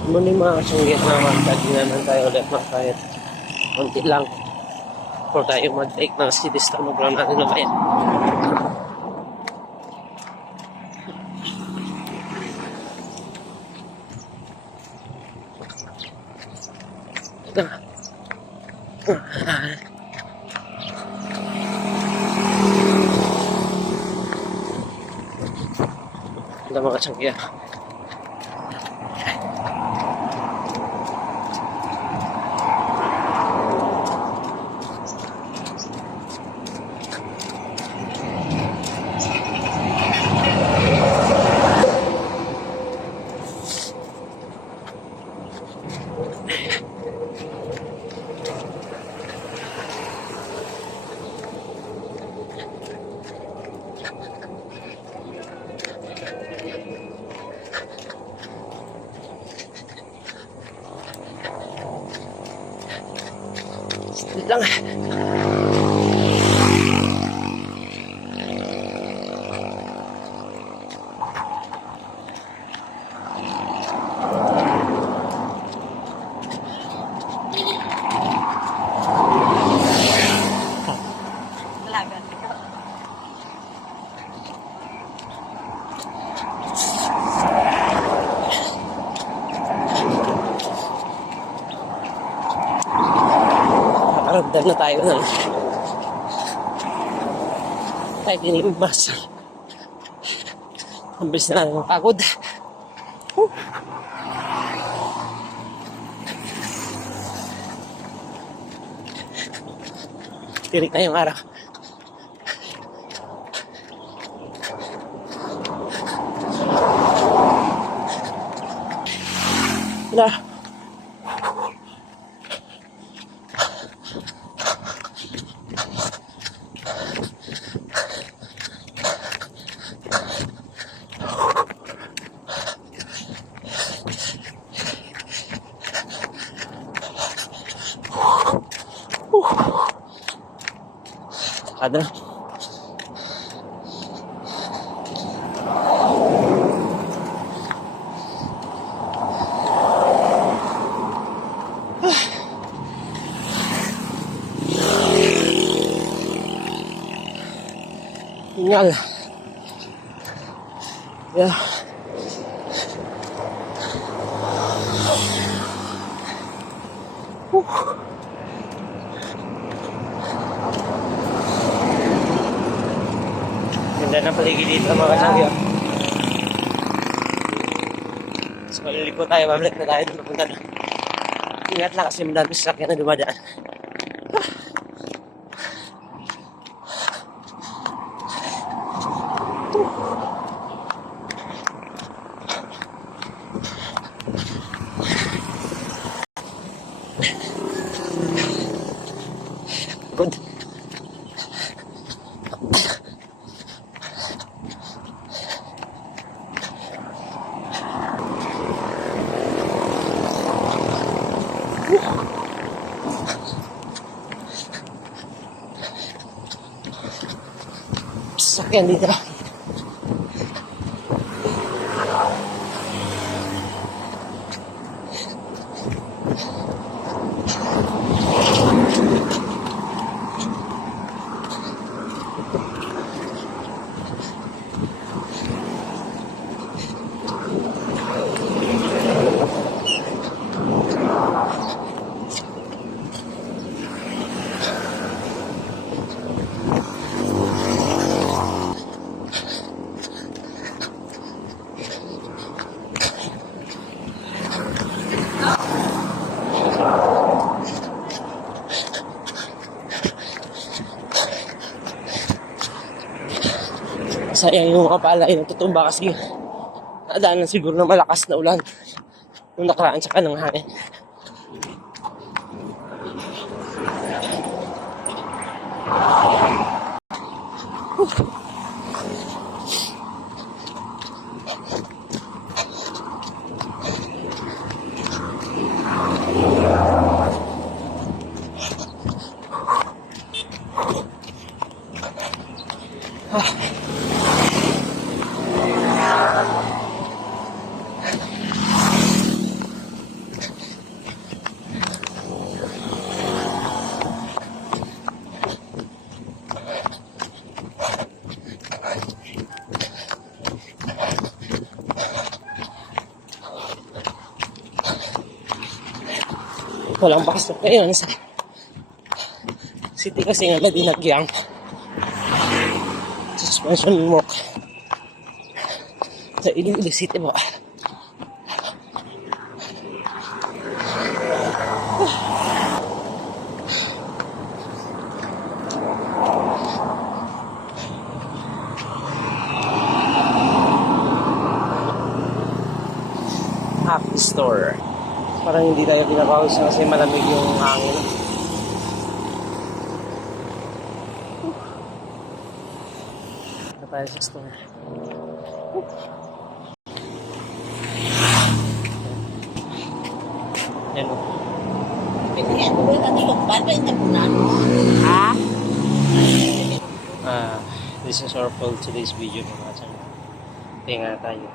Muna yung mga kasanggit naman, kagina naman tayo ulit mga kahit konti lang. For tayo mag-take ng city star, mag-run natin na bayan. Ito mga kasanggit. Wait lang. Nakaramdam na tayo ng tayo ginimbas. Ang bilis na lang ng pagod. Tirik na yung araw. Wala. Ada. Tinggal. Ya. Ganda ng paligid dito mga kasangyo. So malilipo tayo, mabalik na tayo doon papunta na. Ingat lang kasi madami sasakyan na dumadaan. Good. Sasakyan dito. Sayang yung mga palay na tutumba kasi nadaanan siguro ng malakas na ulan nung nakaraan sa kanang hangin. Walang pasok ngayon sa city kasi nga dinagyang suspension mo sa Iloilo City ba. Happy Store. Parang hindi tayo pinapawis kasi malamig yung hangin. Ito tayo sa store. Yan o. This is our for today's video mga channel. Tingnan tayo.